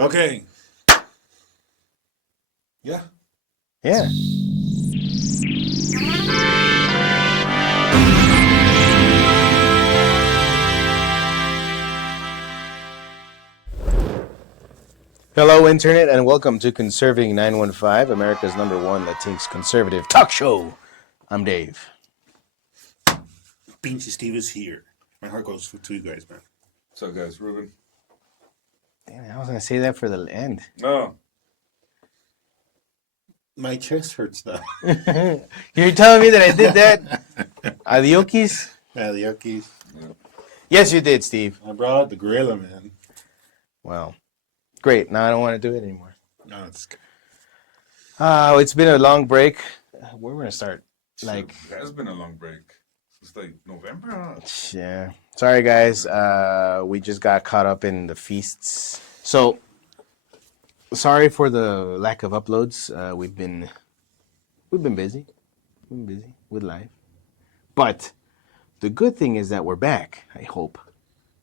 Okay. Yeah. Yeah. Hello, Internet, and welcome to Conserving 915, America's #1 Latinx conservative talk show. I'm Dave. Beansy Steve is here. My heart goes to you guys, man. What's up, guys? Ruben. Damn, I was going to say that for the end. Oh, My chest hurts now. You're telling me that I did that? Adiokis? Yeah, the Yuckies. Yes, you did, Steve. I brought out the gorilla, man. Well, great. Now I don't want to do it anymore. No, it's good. It's been a long break. Where we're going to start? Like, it has been a long break. It's like November, huh? yeah. Sorry, guys. We just got caught up in the feasts. So, sorry for the lack of uploads. We've been busy. We've been busy with life. But the good thing is that we're back, I hope.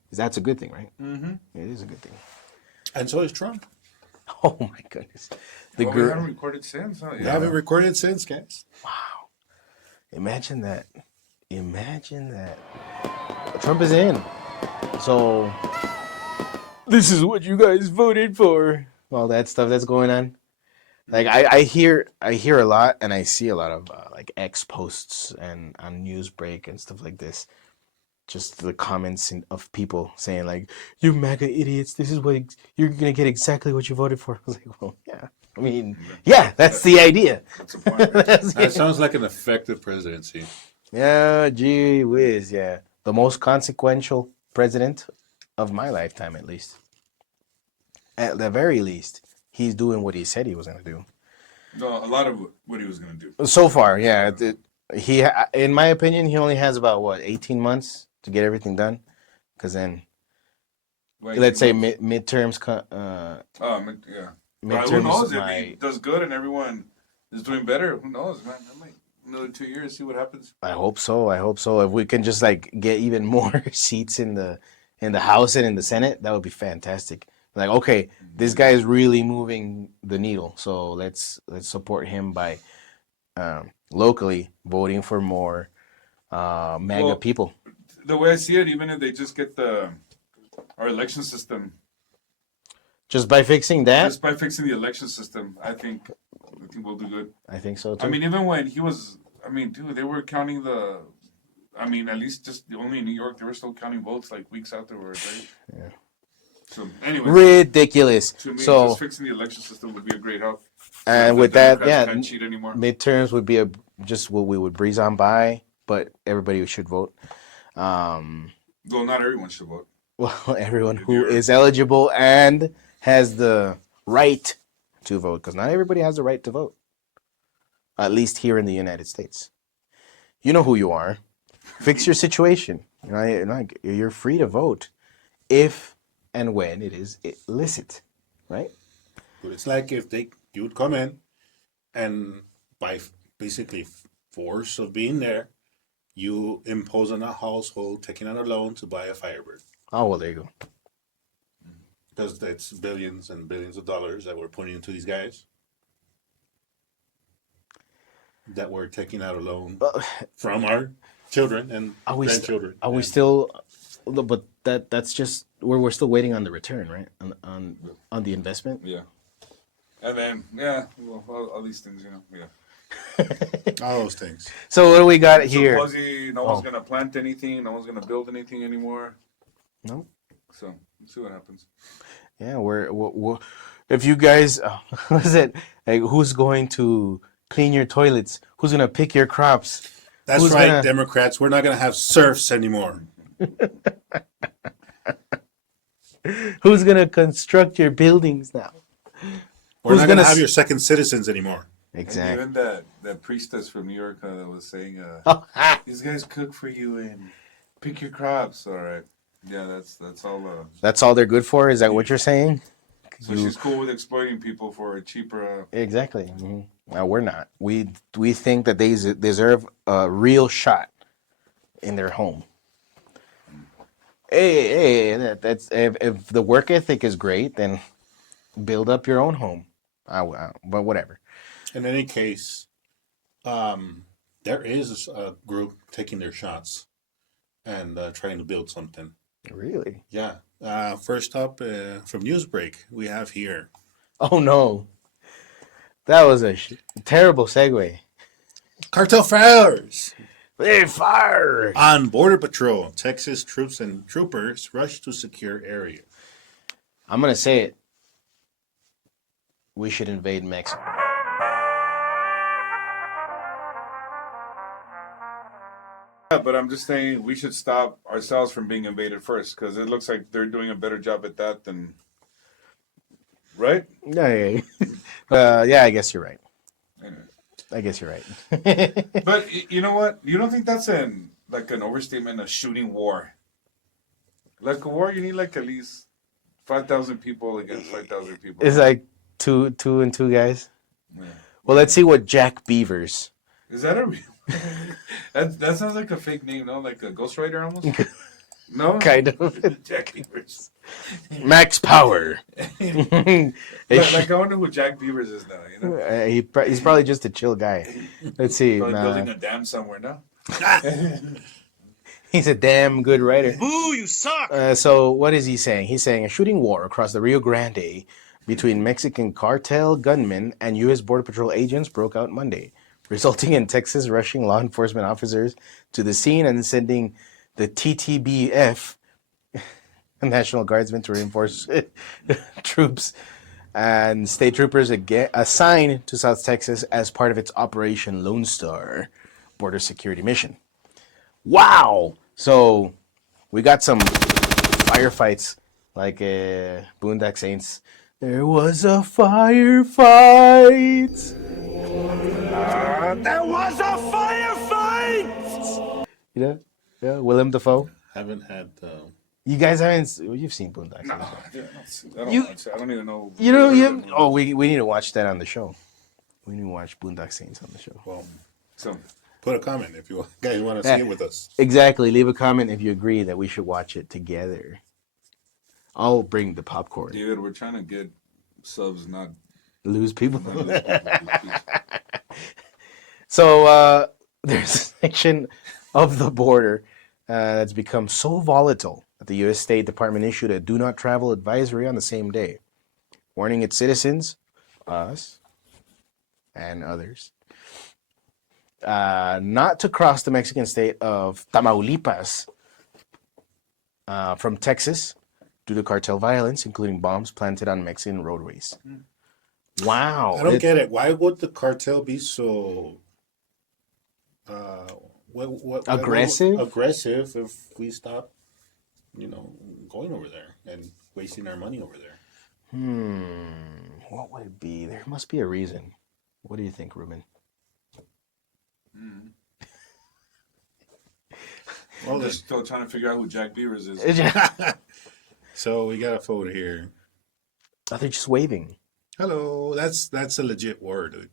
Because that's a good thing, right? Mm-hmm. It is a good thing. And so is Trump. Oh, my goodness. We haven't recorded since, huh? We haven't recorded since, guys. Wow. Imagine that. Trump is in. So, this is what you guys voted for. All that stuff that's going on. Like, I hear a lot, and I see a lot of like X posts and on Newsbreak and stuff like this. Just the comments of people saying like, "You MAGA idiots! This is what you're gonna get exactly what you voted for." I was like, "Well, yeah. I mean, yeah, that's the idea." That's the point. Right? That sounds like an effective presidency. Yeah, gee whiz, yeah. The most consequential president of my lifetime, at least. At the very least, he's doing what he said he was going to do. No, a lot of what he was going to do. So far, yeah. In my opinion, he only has about, 18 months to get everything done? Because then, let's say midterms, yeah. Who midterms knows? If he does good and everyone is doing better, who knows, man? That might another 2 years, see what happens. I hope so. If we can just get even more seats in the House and in the Senate, that would be fantastic. Like, okay, this guy is really moving the needle, so let's support him by locally voting for more MAGA people. The way I see it, even if they just get our election system, just by fixing that, just by fixing the election system, I think we'll do good. I think so too. I mean, even when he was, dude, they were counting at least just only in New York, they were still counting votes like weeks afterwards, right? Yeah. So, anyway. Ridiculous. To me, so just fixing the election system would be a great help. And with that, can't cheat anymore. Midterms would be just what we would breeze on by, but everybody should vote. Well, not everyone should vote. Well, everyone who is eligible and has the right to vote, because not everybody has the right to vote. At least here in the United States. You know who you are. Fix your situation. You're free to vote if and when it is illicit, right? But it's like if you would come in and by basically force of being there, you impose on a household taking out a loan to buy a Firebird. Oh, well, there you go. Because that's billions and billions of dollars that we're putting into these guys. That we're taking out a loan from our children and grandchildren. Are we still? But that's just we're still waiting on the return, right? On the investment. Yeah. And then all these things, yeah. All those things. So what do we got here? Supposedly, no one's gonna plant anything. No one's gonna build anything anymore. No. So let's see what happens. Yeah, we're if you guys, what is it? Like, who's going to clean your toilets? Who's gonna pick your crops? That's right, Democrats. We're not gonna have serfs anymore. Who's gonna construct your buildings now? We're not gonna have your second citizens anymore. Exactly. And even that priestess from New York that was saying, "These guys cook for you and pick your crops." All right, yeah, that's all. That's all they're good for. Is that what you're saying? So she's cool with exploiting people for a cheaper. Exactly. Mm-hmm. No, we're not. We think that they deserve a real shot in their home. Hey, that's if the work ethic is great, then build up your own home. But whatever. In any case, there is a group taking their shots and trying to build something. Really? Yeah. First up from Newsbreak, we have here Oh no, that was a terrible segue. Cartel fires They fired. on Border Patrol. Texas troops and troopers rush to secure area. I'm gonna say it. We should invade Mexico. Yeah, but I'm just saying we should stop ourselves from being invaded first because it looks like they're doing a better job at that than. Right? Yeah. Yeah, I guess you're right. Anyway. I guess you're right. But you know what? You don't think that's an overstatement, a shooting war? Like a war, you need like at least 5,000 people against 5,000 people. It's like two and two guys. Yeah. Well, let's see what Jack Beavers. Is that a real? that sounds like a fake name, no? Like a ghostwriter almost. No, Kind of. Jack Beavers. Max Power. Like I wonder who Jack Beavers is now. You know, He's probably just a chill guy. Let's see. probably building a dam somewhere now. He's a damn good writer. Boo, you suck! So what is he saying? He's saying a shooting war across the Rio Grande between Mexican cartel gunmen and U.S. Border Patrol agents broke out Monday, resulting in Texas rushing law enforcement officers to the scene and sending the TTBF, National Guardsmen, to reinforce troops and state troopers again assigned to South Texas as part of its Operation Lone Star border security mission. Wow! So we got some firefights like Boondock Saints. There was a firefight. There was a firefight! You know? Yeah, Willem Dafoe. Haven't had. You guys haven't. You've seen Boondock No, Saints. I don't You- watch it. I don't even know. You know, you. Oh, we need to watch that on the show. We need to watch Boondock Saints on the show. Well, So, put a comment if you guys want to Yeah. see it with us. Exactly. Leave a comment if you agree that we should watch it together. I'll bring the popcorn. David, we're trying to get subs, not. Lose people. not So there's a section of the border that's become so volatile that the U.S. State Department issued a do not travel advisory on the same day, warning its citizens, us, and others, not to cross the Mexican state of Tamaulipas from Texas due to cartel violence, including bombs planted on Mexican roadways. Wow. I don't get it. Why would the cartel be so Aggressive? Aggressive if we stop, going over there and wasting our money over there. What would it be? There must be a reason. What do you think, Ruben? Well, They're still trying to figure out who Jack Beavers is. so we got a photo here. Oh, they're just waving. Hello, that's a legit word, dude.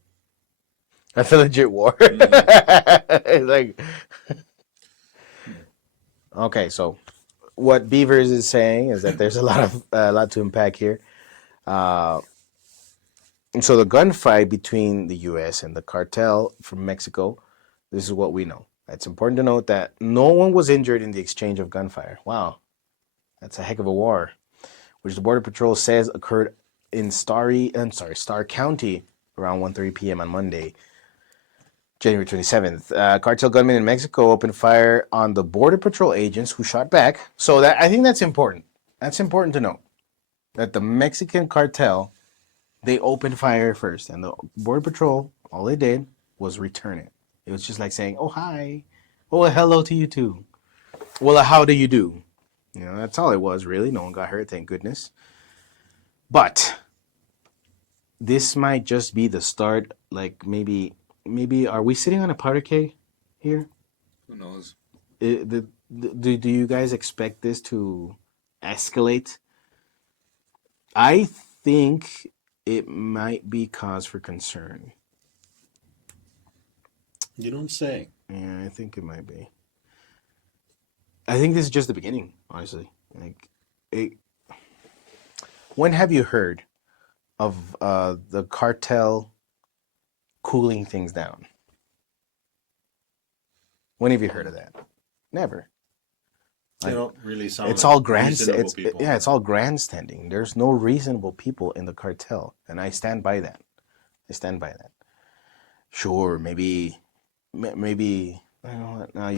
That's a legit war. Like, okay, so what Beavers is saying is that there's a lot to unpack here. And so the gunfight between the U.S. and the cartel from Mexico, this is what we know. It's important to note that no one was injured in the exchange of gunfire. Wow, that's a heck of a war, which the Border Patrol says occurred in Starr County around 1:30 p.m. on Monday, January 27th. Cartel gunmen in Mexico opened fire on the Border Patrol agents who shot back. So I think that's important. That's important to note that the Mexican cartel, they opened fire first, and the Border Patrol, all they did was return it. It was just like saying, "Oh hi, oh hello to you too. Well, how do you do?" That's all it was really. No one got hurt, thank goodness. But this might just be the start. Like maybe are we sitting on a powder keg here? Who knows? Do you guys expect this to escalate? I think it might be cause for concern. You don't say. Yeah, I think it might be. I think this is just the beginning, honestly. When have you heard of the cartel cooling things down. When have you heard of that? Never. They Like, don't really sound it's like all grand. reasonable people. It's all grandstanding. There's no reasonable people in the cartel, and I stand by that. I stand by that. Sure, maybe you know what, now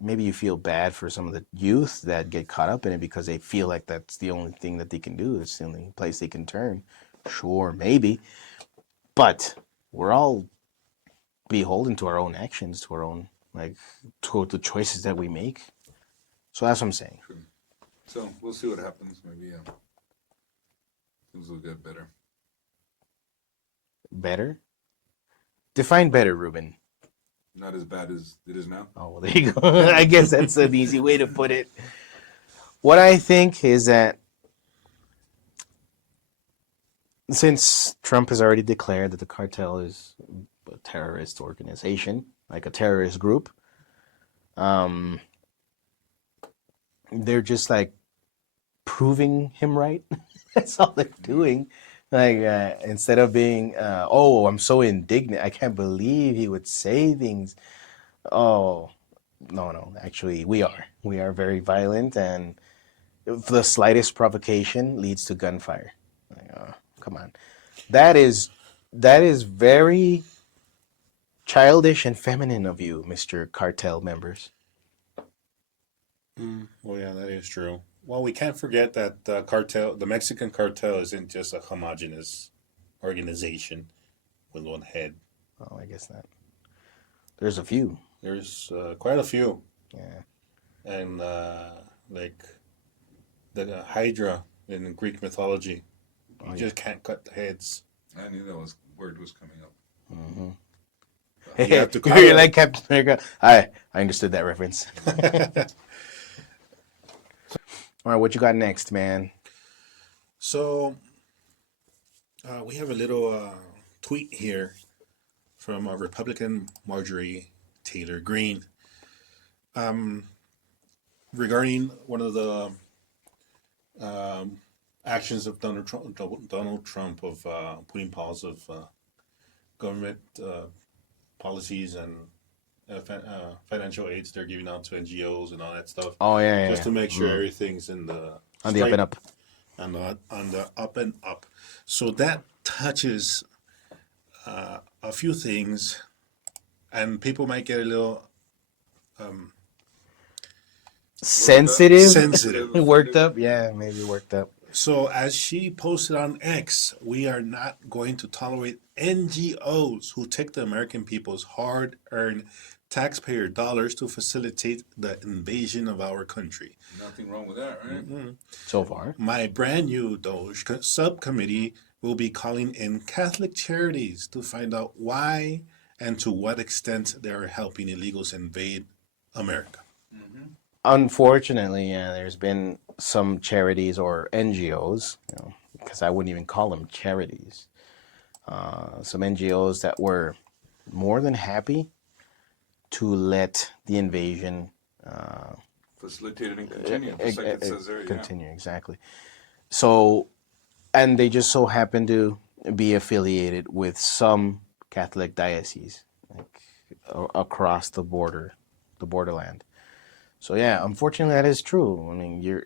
maybe you feel bad for some of the youth that get caught up in it because they feel like that's the only thing that they can do. It's the only place they can turn. Sure, maybe, but we're all beholden to our own actions, to our own to the choices that we make. So that's what I'm saying. True. So we'll see what happens. Maybe things will get better. Better? Define better, Ruben. Not as bad as it is now. Oh, well, there you go. I guess that's an easy way to put it. What I think is that since Trump has already declared that the cartel is a terrorist organization, like a terrorist group, they're just like proving him right. That's all they're doing. Like instead of being, oh, I'm so indignant. I can't believe he would say things. Oh, no. Actually, we are very violent, and the slightest provocation leads to gunfire. Like, come on, that is very childish and feminine of you, Mr. Cartel members. Well, yeah, that is true. Well, we can't forget that the Mexican cartel, isn't just a homogenous organization with one head. Oh, I guess not. There's a few. There's quite a few. Yeah. And like the Hydra in Greek mythology, you just can't cut the heads. I knew that word was coming up. Mm-hmm. You have to You're like Captain America. I understood that reference. All right, what you got next, man? So we have a little tweet here from Republican Marjorie Taylor Greene regarding one of the actions of Donald Trump of putting pause of government policies and financial aids they're giving out to NGOs and all that stuff. Oh yeah, just to make sure everything's in on the up and up. On the up and up. So that touches a few things, and people might get a little sensitive, worked up. Yeah, maybe worked up. So as she posted on X, we are not going to tolerate NGOs who take the American people's hard-earned taxpayer dollars to facilitate the invasion of our country. Nothing wrong with that, right? Mm-hmm. So far. My brand new Doge subcommittee will be calling in Catholic Charities to find out why and to what extent they are helping illegals invade America. Mm-hmm. Unfortunately, yeah, there's been some charities or NGOs, because I wouldn't even call them charities. Some NGOs that were more than happy to let the invasion facilitated and continue. Just like it says there, continue, exactly. So, and they just so happen to be affiliated with some Catholic dioceses across the borderland. So yeah, unfortunately, that is true. I mean,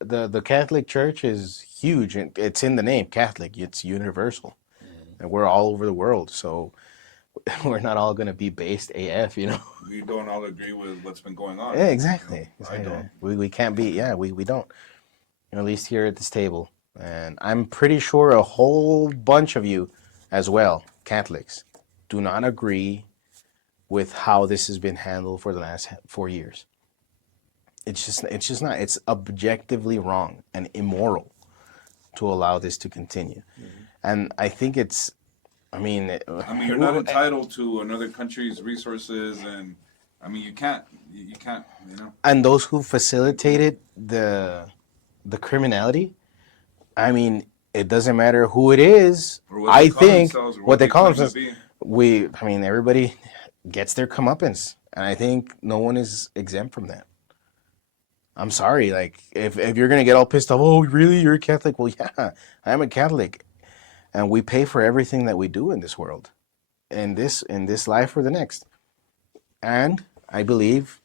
the Catholic Church is huge, and it's in the name Catholic. It's universal, and we're all over the world. So we're not all going to be based AF, We don't all agree with what's been going on. Yeah, exactly. I don't. We can't be. Yeah, we don't. At least here at this table, and I'm pretty sure a whole bunch of you, as well, Catholics, do not agree with how this has been handled for the last 4 years. It's just not. It's objectively wrong and immoral to allow this to continue. Mm-hmm. And I think it's, you're not entitled to another country's resources, and you can't. And those who facilitated the criminality, it doesn't matter who it is. I think what they call themselves, everybody gets their comeuppance, and I think no one is exempt from that. I'm sorry, if you're gonna get all pissed off, oh really, you're a Catholic? Well, yeah, I'm a Catholic, and we pay for everything that we do in this world, in this life or the next. And I believe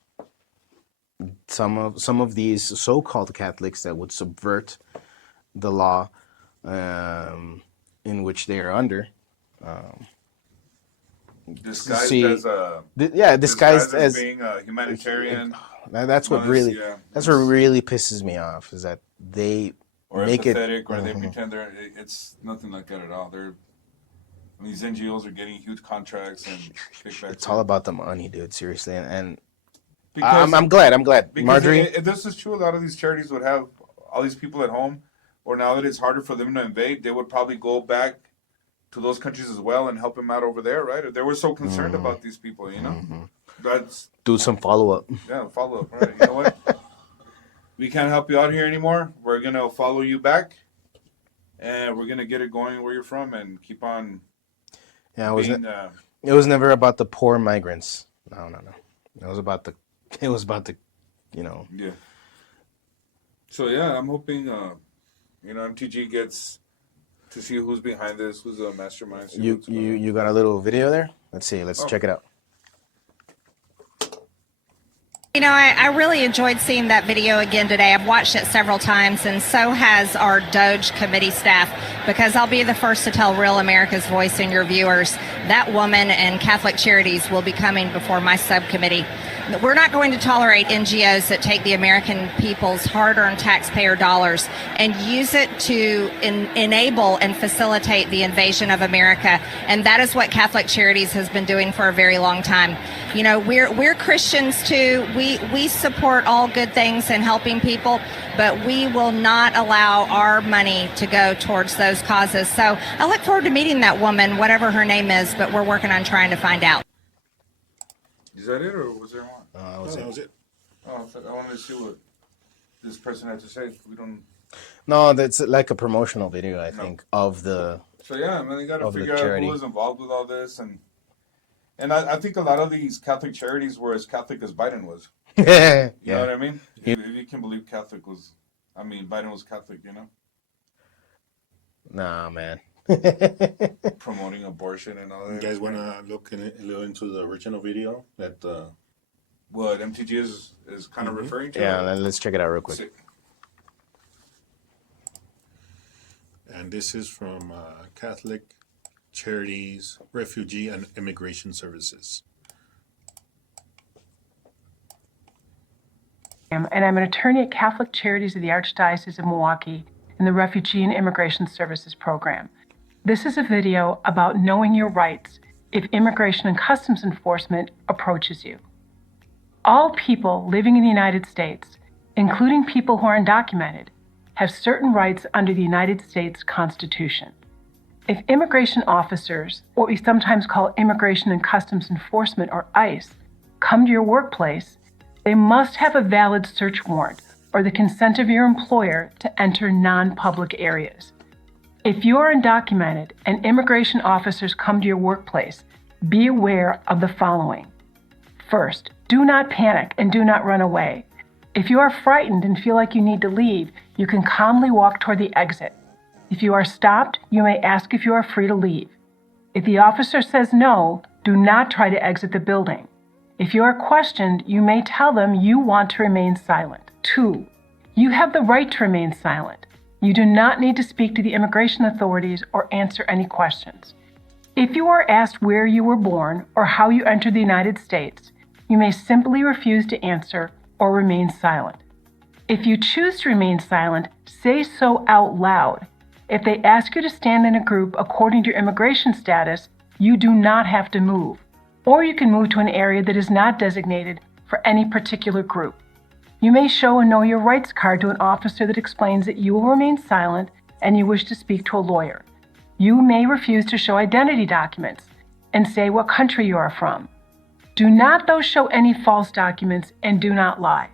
some of these so-called Catholics that would subvert the law in which they are under, Disguised see, as a disguised as being a humanitarian. that's what really that's what really pisses me off, is that they or make empathetic, it or they pretend they're. It's nothing like that at all. These NGOs are getting huge contracts and kickbacks. It's all about the money, dude. Seriously, and because I'm glad. because Marjorie, if this is true, a lot of these charities would have all these people at home, or now that it's harder for them to invade, they would probably go back to those countries as well and help them out over there, right? If they were so concerned about these people, that's do some follow-up. Follow up, right? You know what? We can't help you out here anymore. We're gonna follow you back, and we're gonna get it going where you're from, and keep on. Yeah, it was never about the poor migrants. No. It was about the, Yeah. So yeah, I'm hoping, MTG gets to see who's behind this, who's a mastermind. You got a little video there? Let's see. Let's check it out. I really enjoyed seeing that video again today. I've watched it several times, and so has our Doge committee staff, because I'll be the first to tell Real America's Voice and your viewers, that woman and Catholic Charities will be coming before my subcommittee. We're not going to tolerate NGOs that take the American people's hard-earned taxpayer dollars and use it to enable and facilitate the invasion of America. And that is what Catholic Charities has been doing for a very long time. We're Christians too. We support all good things and helping people, but we will not allow our money to go towards those causes. So I look forward to meeting that woman, whatever her name is, but we're working on trying to find out. Is that it, or was there more? That was it. Oh, I wanted to see what this person had to say. We don't. No, that's like a promotional video, I think, of the. So yeah, they got to figure out who is involved with all this, and I think a lot of these Catholic charities were as Catholic as Biden was. You know what I mean? If you can believe Biden was Catholic, Nah, man. Promoting abortion and all that. You guys want to look into the original video that what MTG is kind of referring to? Yeah, let's check it out real quick. And this is from Catholic Charities, Refugee and Immigration Services. And I'm an attorney at Catholic Charities of the Archdiocese of Milwaukee in the Refugee and Immigration Services program. This is a video about knowing your rights if Immigration and Customs Enforcement approaches you. All people living in the United States, including people who are undocumented, have certain rights under the United States Constitution. If immigration officers, what we sometimes call Immigration and Customs Enforcement or ICE, come to your workplace, they must have a valid search warrant or the consent of your employer to enter non-public areas. If you are undocumented and immigration officers come to your workplace, be aware of the following. First, do not panic and do not run away. If you are frightened and feel like you need to leave, you can calmly walk toward the exit. If you are stopped, you may ask if you are free to leave. If the officer says no, do not try to exit the building. If you are questioned, you may tell them you want to remain silent. 2. You have the right to remain silent. You do not need to speak to the immigration authorities or answer any questions. If you are asked where you were born or how you entered the United States, you may simply refuse to answer or remain silent. If you choose to remain silent, say so out loud. If they ask you to stand in a group according to your immigration status, you do not have to move, or you can move to an area that is not designated for any particular group. You may show a Know Your Rights card to an officer that explains that you will remain silent and you wish to speak to a lawyer. You may refuse to show identity documents and say what country you are from. Do not, though, show any false documents and do not lie.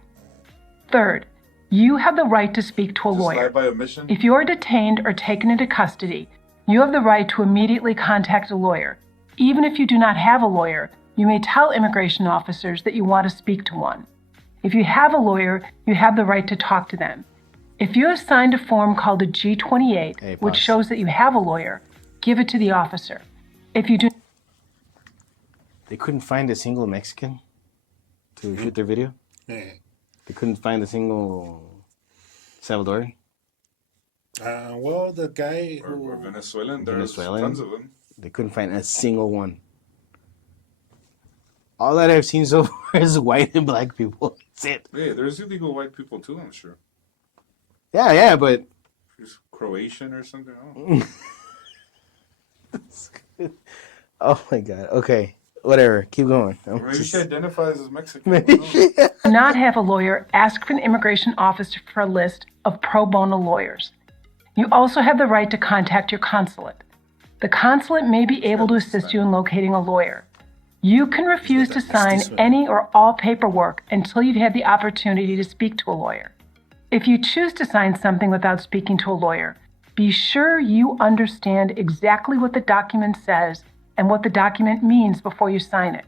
Third, you have the right to speak to a lawyer. Lie by omission? If you are detained or taken into custody, you have the right to immediately contact a lawyer. Even if you do not have a lawyer, you may tell immigration officers that you want to speak to one. If you have a lawyer, you have the right to talk to them. If you have signed a form called a G-28, which shows that you have a lawyer, give it to the officer. If you do They couldn't find a single Mexican to shoot their video. Yeah. They couldn't find a single Salvadoran. Well, the guy Or who Venezuelan. There's Venezuelan. tons of them. They couldn't find a single one. All that I've seen so far is white and black people. That's it. Yeah, there's illegal white people too, I'm sure. Yeah, but Just Croatian or something. I don't know. oh my god. Okay, whatever. Keep going. Or maybe she identifies as Mexican. Maybe Who knows? not have a lawyer, ask an immigration officer for a list of pro bono lawyers. You also have the right to contact your consulate. The consulate may be able to assist you in locating a lawyer. You can refuse to sign any or all paperwork until you've had the opportunity to speak to a lawyer. If you choose to sign something without speaking to a lawyer, be sure you understand exactly what the document says and what the document means before you sign it.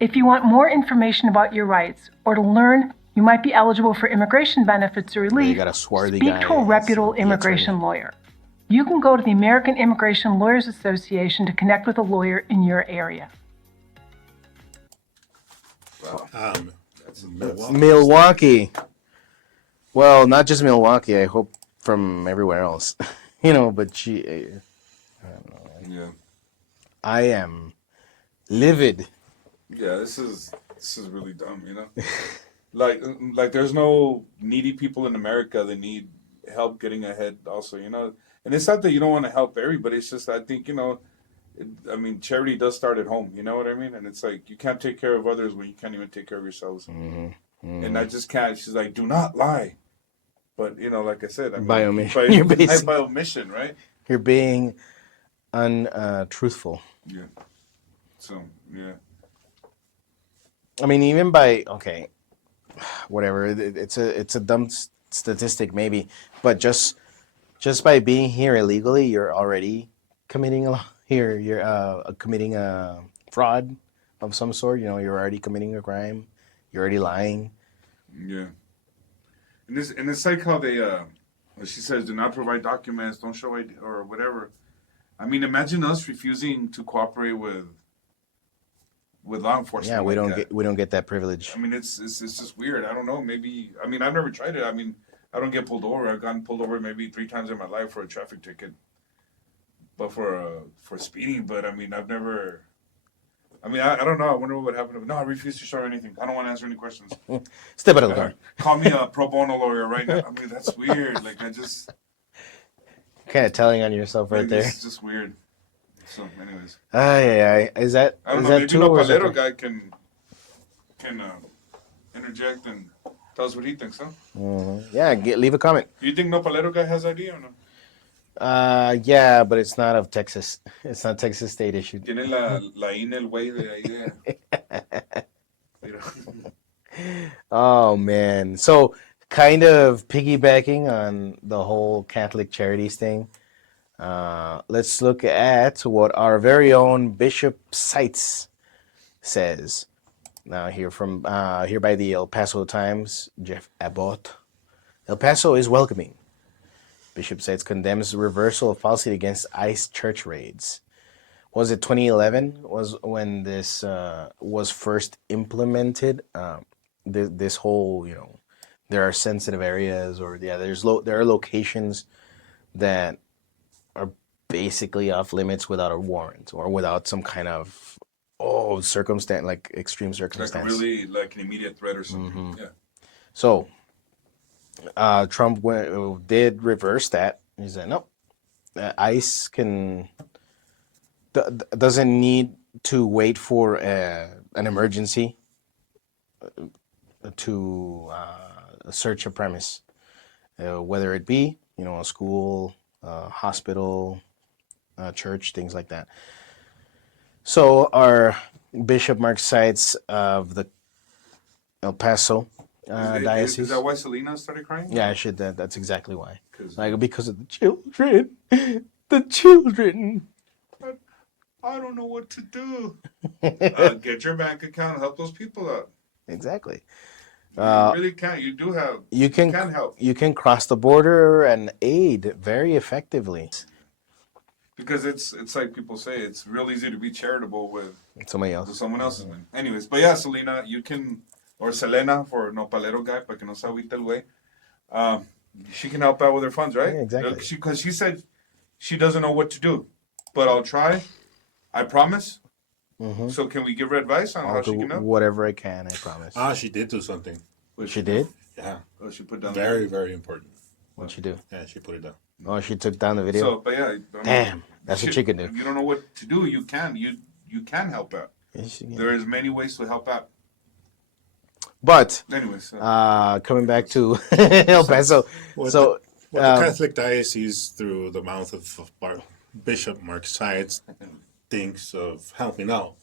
If you want more information about your rights or to learn you might be eligible for immigration benefits or relief, got a swarthy speak guy to a as reputable the immigration attorney. lawyer. You can go to the American Immigration Lawyers Association to connect with a lawyer in your area. That's Milwaukee. Well, not just Milwaukee. I hope from everywhere else. But yeah. I am livid. Yeah, this is really dumb, like there's no needy people in America that need help getting ahead also, And it's not that you don't want to help everybody, it's just I think, charity does start at home, you know what I mean? And it's like you can't take care of others when you can't even take care of yourselves. And I just can't. She's like, do not lie. But, like I said, By omission. You're by omission, right? You're being untruthful. Yeah. So, yeah. I mean, even whatever. It's a dumb statistic, maybe, but just by being here illegally, you're already committing committing a fraud of some sort. You're already committing a crime. You're already lying. Yeah. And it's like how they she says, do not provide documents, don't show ID or whatever. I mean, imagine us refusing to cooperate with law enforcement. Yeah, we like don't get that privilege. I mean, it's just weird. I don't know. Maybe I've never tried it. I don't get pulled over. I've gotten pulled over maybe 3 times in my life for a traffic ticket, but for speeding. But I've never. I don't know. I wonder what would happen. No, I refuse to show anything. I don't want to answer any questions. Step out of the car. Call me a pro bono lawyer right now. That's weird. Like kind of telling on yourself right there. It's just weird. So, anyways. Is that? I don't is know. that Maybe true or is that Palero guy can interject and tell us what he thinks, huh? Yeah, leave a comment. Do you think No Palero guy has ID or no? Yeah, but it's not of Texas. It's not Texas state issued. Tiene la INE el güey de ahí de... Oh man. So kind of piggybacking on the whole Catholic Charities thing. Let's look at what our very own Bishop Seitz says. Now here by the El Paso Times, Jeff Abbott. El Paso is welcoming. Bishop Seitz condemns reversal of policy against ICE church raids. Was it 2011 was when this was first implemented? This whole, there are sensitive areas there are locations that are basically off limits without a warrant or without some kind of circumstance, like extreme circumstance. Like really like an immediate threat or something. Mm-hmm. Yeah. So Trump did reverse that. He said, no, ICE doesn't need to wait for an emergency to search a premise, whether it be, a school, hospital, church, things like that. So our Bishop Mark Seitz of the El Paso diocese. Is that why Selena started crying? Yeah, that's exactly why. Because of the children. The children. I don't know what to do. Get your bank account, help those people out. Exactly. You really can. You do have. You can help. You can cross the border and aid very effectively. Because it's like people say, it's real easy to be charitable with Somebody else. someone else's money. Anyways, but yeah, Selena, you can, or Selena for Nopalero guy, para que no se agüite el güey. She can help out with her funds, right? Yeah, exactly. Because she said she doesn't know what to do, but I'll try. I promise. So can we give her advice on I'll how she do can help? whatever I can, I promise. She did do something. She did? Yeah. Oh, she put down Very, very important. What'd she do? Yeah, she put it down. Oh, she took down the video? So, but yeah. I mean, Damn, that's what she can do. If you don't know what to do, you can. You can help out. Yeah, she can. There's many ways to help out. But, Anyways. coming back to El Paso. What So, the Catholic Diocese, through the mouth of Bishop Mark Sides, thinks of helping out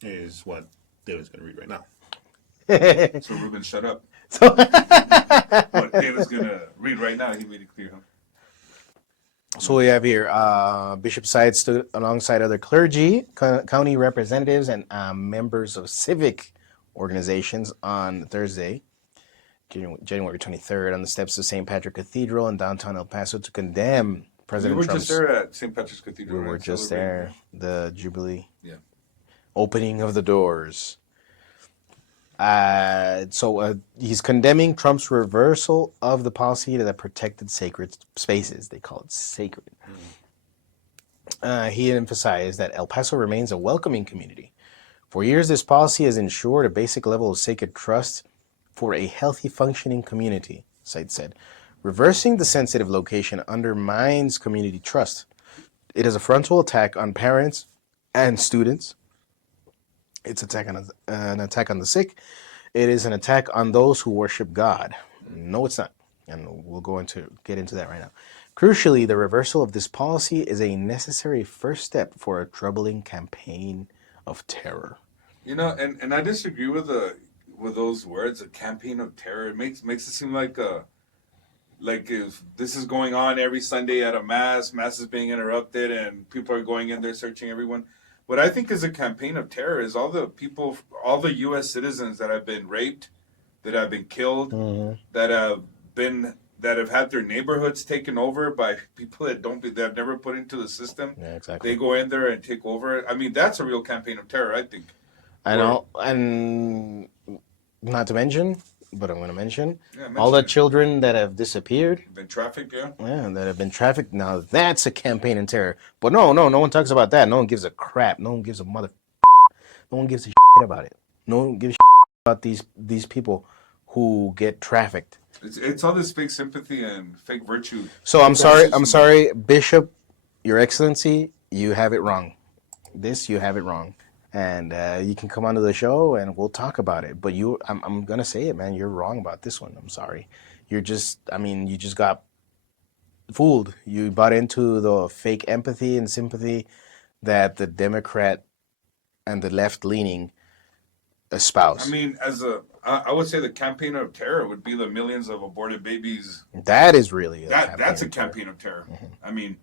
is what David's going to read right now. So Ruben, shut up. so What David's gonna read right now, he made it clear, huh? So we have here Bishop Sides stood alongside other clergy, county representatives, and members of civic organizations on Thursday, January 23rd, on the steps of St. Patrick Cathedral in downtown El Paso to condemn President We were Trump's. just there at St. Patrick's Cathedral. We were right? just there. The Jubilee. Yeah. Opening of the doors. So he's condemning Trump's reversal of the policy that protected sacred spaces. They call it sacred. He emphasized that El Paso remains a welcoming community. For years, this policy has ensured a basic level of sacred trust for a healthy, functioning community, Said said. Reversing the sensitive location undermines community trust. It is a frontal attack on parents and students. It's an attack on the sick. It is an attack on those who worship God. No, it's not. And we'll get into that right now. Crucially, the reversal of this policy is a necessary first step for a troubling campaign of terror. You know, and I disagree with those words, a campaign of terror. It makes it seem like if this is going on every Sunday at a mass is being interrupted and people are going in there searching everyone. What I think is a campaign of terror is all the people, all the U.S. citizens that have been raped, that have been killed, that have had their neighborhoods taken over by people that have never put into the system. Yeah, exactly. They go in there and take over. I mean, that's a real campaign of terror, I think. I know, and not to mention, but I'm going to mention, Yeah, all the mention it. children that have disappeared. Been trafficked, yeah. Yeah, that have been trafficked. Now that's a campaign in terror. But no one talks about that. No one gives a crap. No one gives a mother. No one gives a shit about it. No one gives a shit about these people who get trafficked. It's all this fake sympathy and fake virtue. So I'm sorry, Bishop, Your Excellency, you have it wrong. You have it wrong. And you can come onto the show and we'll talk about it. But I'm gonna say it, man. You're wrong about this one. I'm sorry. You just got fooled. You bought into the fake empathy and sympathy that the Democrat and the left-leaning espouse. I mean, I would say the campaign of terror would be the millions of aborted babies. That is really That's a campaign of terror. I mean,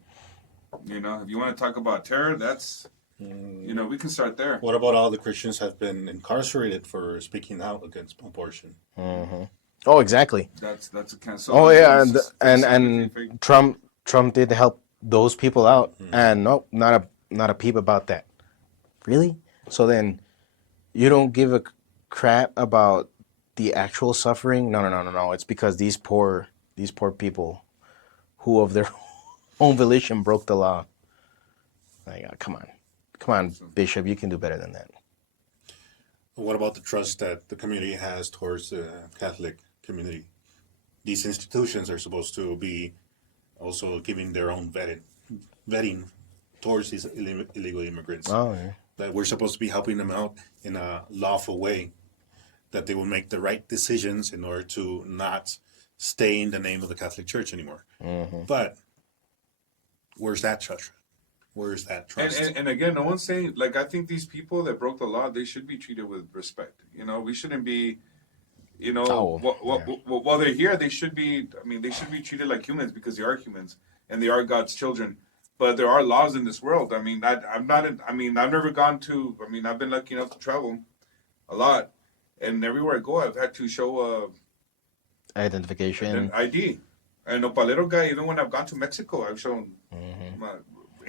if you want to talk about terror, that's we can start there. What about all the Christians have been incarcerated for speaking out against abortion? Mm-hmm. Oh, exactly. That's a cancel. Oh yeah, and Trump did help those people out, and no, not a peep about that. Really? So then, you don't give a crap about the actual suffering? No. It's because these poor people, who of their own volition broke the law. Like, come on, Bishop, you can do better than that. What about the trust that the community has towards the Catholic community? These institutions are supposed to be also giving their own vetting towards these illegal immigrants. Oh, yeah. That we're supposed to be helping them out in a lawful way, that they will make the right decisions in order to not stay in the name of the Catholic Church anymore. Mm-hmm. But where's that trust? Where's that trust? And again, no one's saying, I think these people that broke the law, they should be treated with respect. We shouldn't be, while they're here, they should be treated like humans because they are humans and they are God's children. But there are laws in this world. I mean, I've never gone to, I've been lucky enough to travel a lot. And everywhere I go, I've had to show identification. An ID. And Nopalero guy, even when I've gone to Mexico, I've shown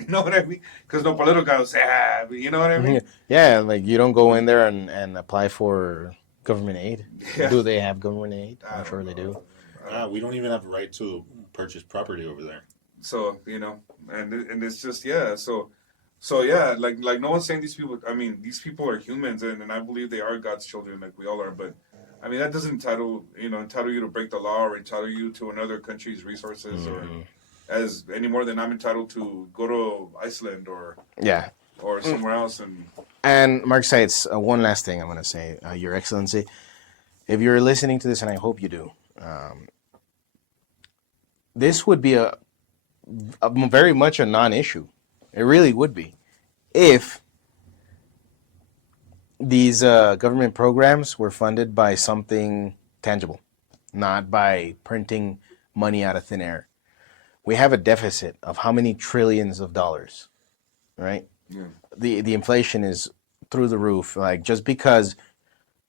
You know what I mean? Because no political guy will say, you know what I mean? Yeah, like you don't go in there and apply for government aid. Yeah. Do they have government aid? I I'm don't sure they know. do. We don't even have a right to purchase property over there. So, and it's just, yeah. So yeah, like no one's saying these people, I mean, these people are humans, and I believe they are God's children, like we all are. But I mean, that doesn't entitle you to break the law or entitle you to another country's resources or as any more than I'm entitled to go to Iceland or Yeah. somewhere else. And Mark Seitz, one last thing I'm going to say, Your Excellency. If you're listening to this, and I hope you do, this would be a very much a non-issue. It really would be if these government programs were funded by something tangible, not by printing money out of thin air. We have a deficit of how many trillions of dollars, right? Yeah. The inflation is through the roof. Like, just because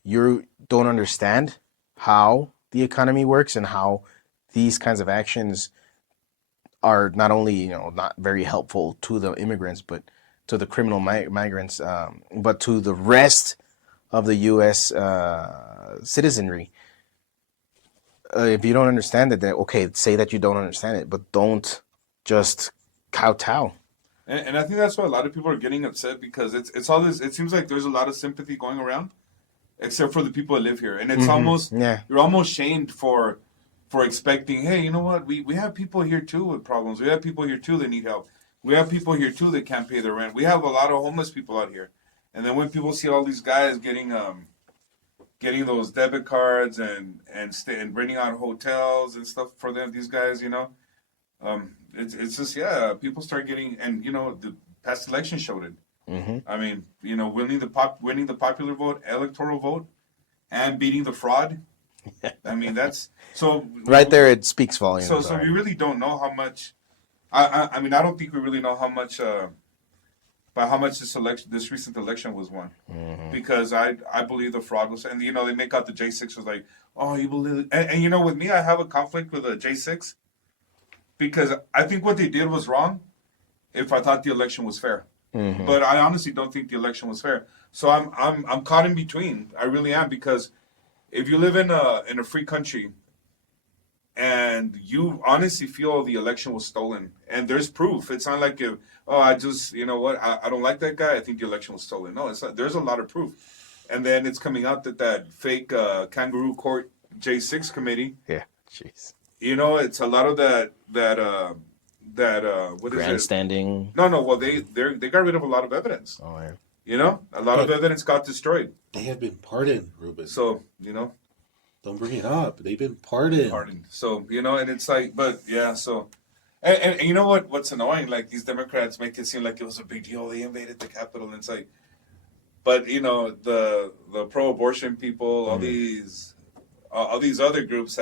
you don't understand how the economy works and how these kinds of actions are not only not very helpful to the immigrants, but to the criminal migrants, but to the rest of the U.S. Citizenry. If you don't understand it, then okay, say that you don't understand it, but don't just kowtow. And I think that's why a lot of people are getting upset, because it's all this. It seems like there's a lot of sympathy going around, except for the people that live here, and it's almost you're almost shamed for expecting. Hey, you know what? We have people here too with problems. We have people here too that need help. We have people here too that can't pay their rent. We have a lot of homeless people out here, and then when people see all these guys getting those debit cards and renting out hotels and stuff for them, these guys, it's just, yeah, people start getting, and the past election showed it. I mean, winning the popular vote, electoral vote, and beating the fraud. I mean, that's so right there. It speaks volumes. So we really don't know how much. I mean, I don't think we really know how much. By how much this recent election was won, because I believe the fraud was, and they make out the J6 was like, oh, you believe, and with me, I have a conflict with a J6, because I think what they did was wrong, if I thought the election was fair, but I honestly don't think the election was fair. So I'm caught in between. I really am, because if you live in a free country, and you honestly feel the election was stolen, and there's proof. It's not like I just, I don't like that guy, I think the election was stolen. No, it's not. There's a lot of proof. And then it's coming out that fake kangaroo court J6 committee. Yeah, jeez. It's a lot of that what is it? Grandstanding. No, well, they got rid of a lot of evidence. Oh yeah. A lot of evidence got destroyed. They have been pardoned, Ruben. So, don't bring it up. They've been pardoned. So, and it's like, but yeah, so, and you know what's annoying? Like, these Democrats make it seem like it was a big deal. They invaded the Capitol, and it's like, but the pro-abortion people, all these other groups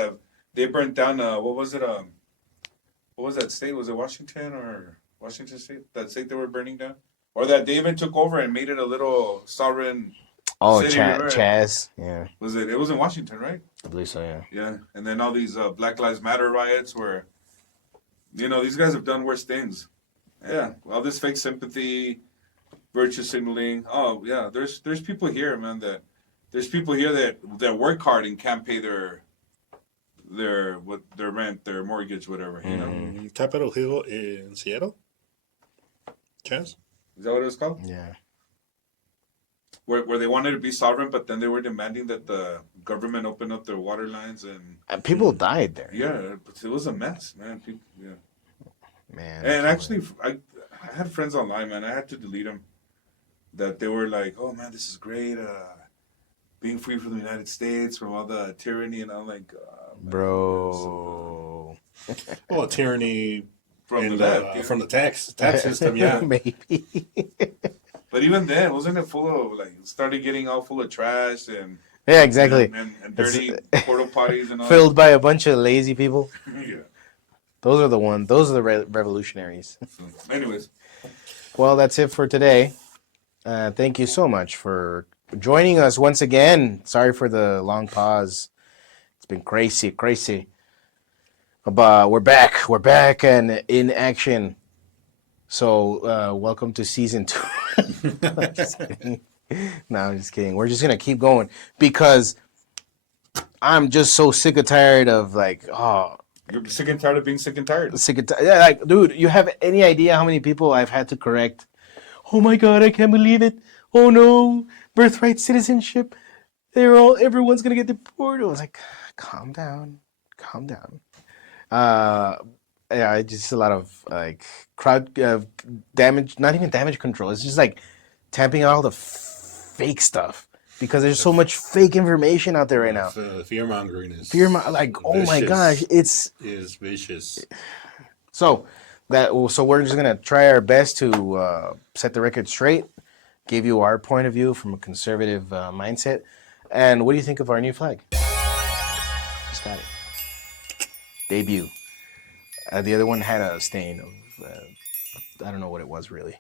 they burnt down. What was it? What was that state? Was it Washington or Washington State? That state they were burning down, or that they even took over and made it a little sovereign. Oh, city, Chaz. Yeah. Was it? It was in Washington, right? I believe so. Yeah. Yeah, and then all these Black Lives Matter riots, where these guys have done worse things. Yeah, all this fake sympathy, virtue signaling. Oh yeah, there's people here, man. There's people here that work hard and can't pay their rent, their mortgage, whatever. Capitol Hill in Seattle. Chance? Is that what it was called? Yeah. Where they wanted to be sovereign, but then they were demanding that the government open up their water lines, and people died there. Yeah, it was a mess, man. People, yeah. Man. And actually, I had friends online, man. I had to delete them. That they were like, "Oh man, this is great. Being free from the United States from all the tyranny," and I'm like, bro. Well, tyranny from the tax system, yeah. Maybe. But even then, wasn't it full of started getting all full of trash and yeah, exactly, and dirty porta potties and all filled by a bunch of lazy people. Yeah, those are the ones. Those are the revolutionaries. So, anyways, well, that's it for today. Thank you so much for joining us once again. Sorry for the long pause. It's been crazy. But we're back and in action. So welcome to season 2. I'm just kidding. No, I'm just kidding. We're just gonna keep going because I'm just so sick and tired of like, oh, You're sick and tired of being sick and tired. sick and tired. Yeah, like, dude, you have any idea how many people I've had to correct? Oh my God, I can't believe it. Oh no, birthright citizenship. Everyone's gonna get deported. I was like, calm down, calm down. Yeah, it's just a lot of like crowd damage, not even damage control. It's just like tamping out all the fake stuff because there's so much fake information out there right now. Fear mongering is Like, oh my gosh, it's is vicious. so we're just gonna try our best to set the record straight, give you our point of view from a conservative mindset. And what do you think of our new flag? Just got it. Debut. The other one had a stain of, I don't know what it was really.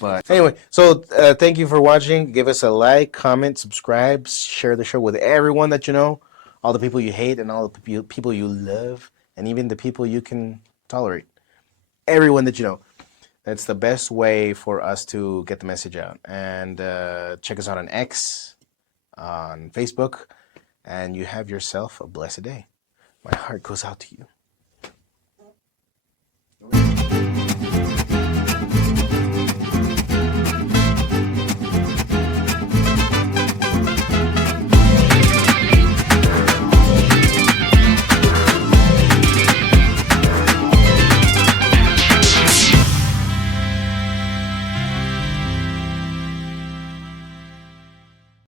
But anyway, so thank you for watching. Give us a like, comment, subscribe, share the show with everyone that you know, all the people you hate and all the people you love, and even the people you can tolerate. Everyone that you know. That's the best way for us to get the message out. And check us out on X, on Facebook, and you have yourself a blessed day. My heart goes out to you.